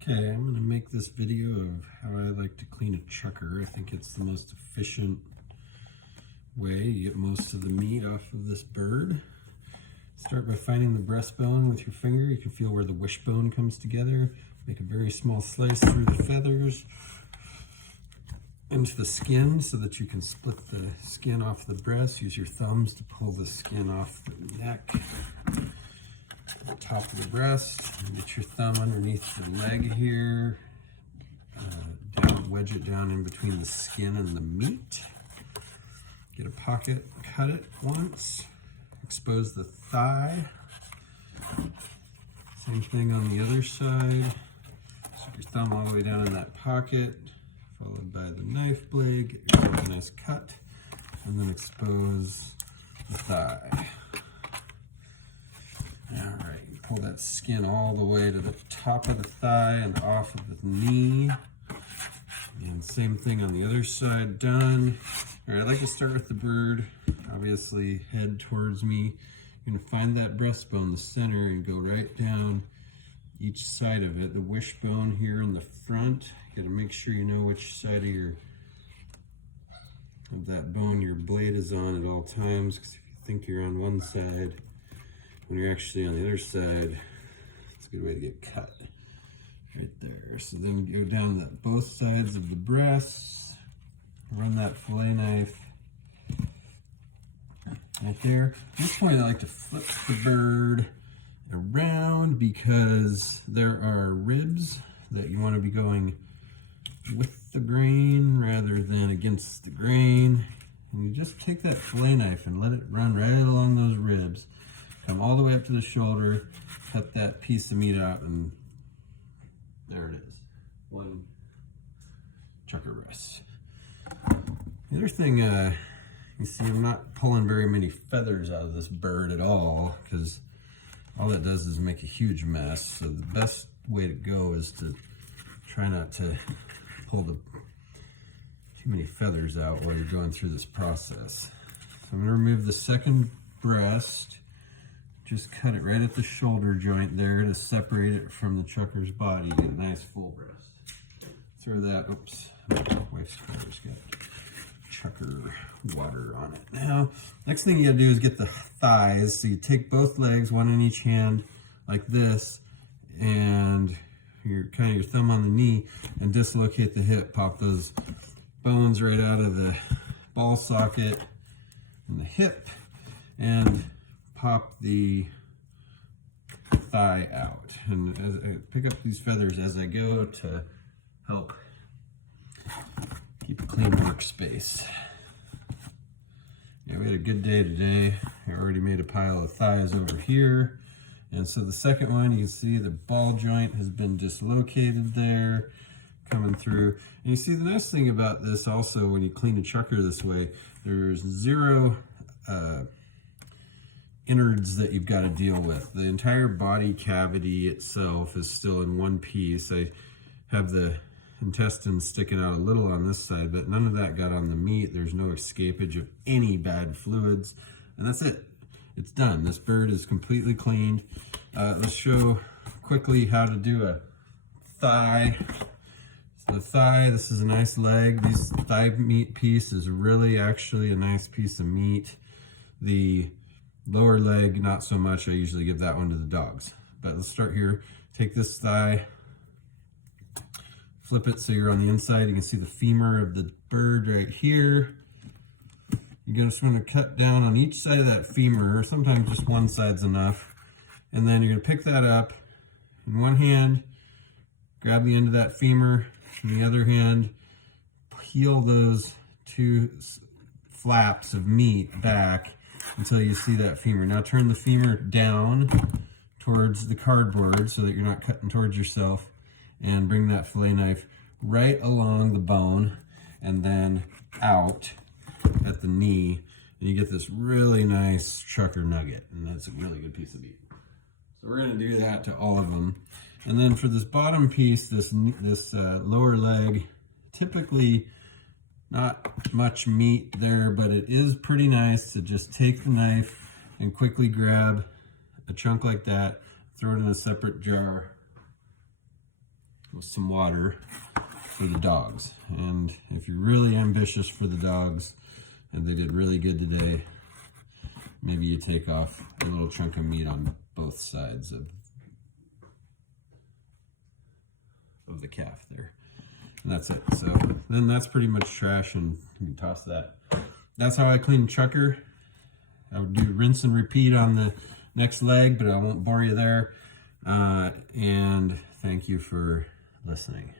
Okay, I'm going to make this video of how I like to clean a chukar. I think it's the most efficient way you get most of the meat off of this bird. Start by finding the breastbone with your finger. You can feel where the wishbone comes together. Make a very small slice through the feathers into the skin so that you can split the skin off the breast. Use your thumbs to pull the skin off the neck, the top of the breast. Get your thumb underneath the leg here. Wedge it down in between the skin and the meat. Get a pocket, cut it once. Expose the thigh. Same thing on the other side. Stick your thumb all the way down in that pocket, followed by the knife blade. Get yourself a nice cut, and then expose the thigh. All right, pull that skin all the way to the top of the thigh and off of the knee. And same thing on the other side, done. All right, I like to start with the bird, obviously head towards me. You're gonna find that breastbone, the center, and go right down each side of it. The wishbone here in the front. You gotta make sure you know which side of that bone your blade is on at all times, because if you think you're on one side, when you're actually on the other side, it's a good way to get cut. Right there. So then go down both sides of the breast, run that fillet knife right there. At this point, I like to flip the bird around because there are ribs that you want to be going with the grain rather than against the grain. And you just take that fillet knife and let it run right along those ribs. Come all the way up to the shoulder, cut that piece of meat out, and there it is. One chukar breast. The other thing, you see I'm not pulling very many feathers out of this bird at all, because all that does is make a huge mess. So the best way to go is to try not to pull too many feathers out while you're going through this process. So I'm going to remove the second breast. Just cut it right at the shoulder joint there to separate it from the chukar's body. Get a nice full breast. Throw that, oops, my wife's collar's got chukar water on it. Now, next thing you gotta do is get the thighs. So you take both legs, one in each hand, like this, and your thumb on the knee, and dislocate the hip. Pop those bones right out of the ball socket and the hip, and pop the thigh out. And as I pick up these feathers as I go to help keep a clean workspace. Yeah, we had a good day today. I already made a pile of thighs over here. And so the second one, you can see the ball joint has been dislocated there, coming through. And you see the nice thing about this also, when you clean a chukar this way, there's zero innards that you've got to deal with. The entire body cavity itself is still in one piece. I have the intestines sticking out a little on this side, but none of that got on the meat. There's no escapage of any bad fluids, and that's it. It's done. This bird is completely cleaned. Let's show quickly how to do a thigh. So the thigh, this is a nice leg. This thigh meat piece is really actually a nice piece of meat. The lower leg, not so much. I usually give that one to the dogs. But let's start here. Take this thigh, flip it so you're on the inside. You can see the femur of the bird right here. You're just going to cut down on each side of that femur, or sometimes just one side's enough. And then you're going to pick that up in one hand, grab the end of that femur, in the other hand, peel those two flaps of meat back until you see that femur. Now turn the femur down towards the cardboard so that you're not cutting towards yourself, and bring that fillet knife right along the bone and then out at the knee, and you get this really nice chukar nugget, and that's a really good piece of meat. So we're going to do that to all of them. And then for this bottom piece, this lower leg, typically not much meat there, but it is pretty nice to just take the knife and quickly grab a chunk like that, throw it in a separate jar, with some water for the dogs. And if you're really ambitious for the dogs and they did really good today, maybe you take off a little chunk of meat on both sides of the calf there. And that's it. So then that's pretty much trash, and you can toss that. That's how I clean chukar. I would do rinse and repeat on the next leg, but I won't bore you there. And thank you for listening.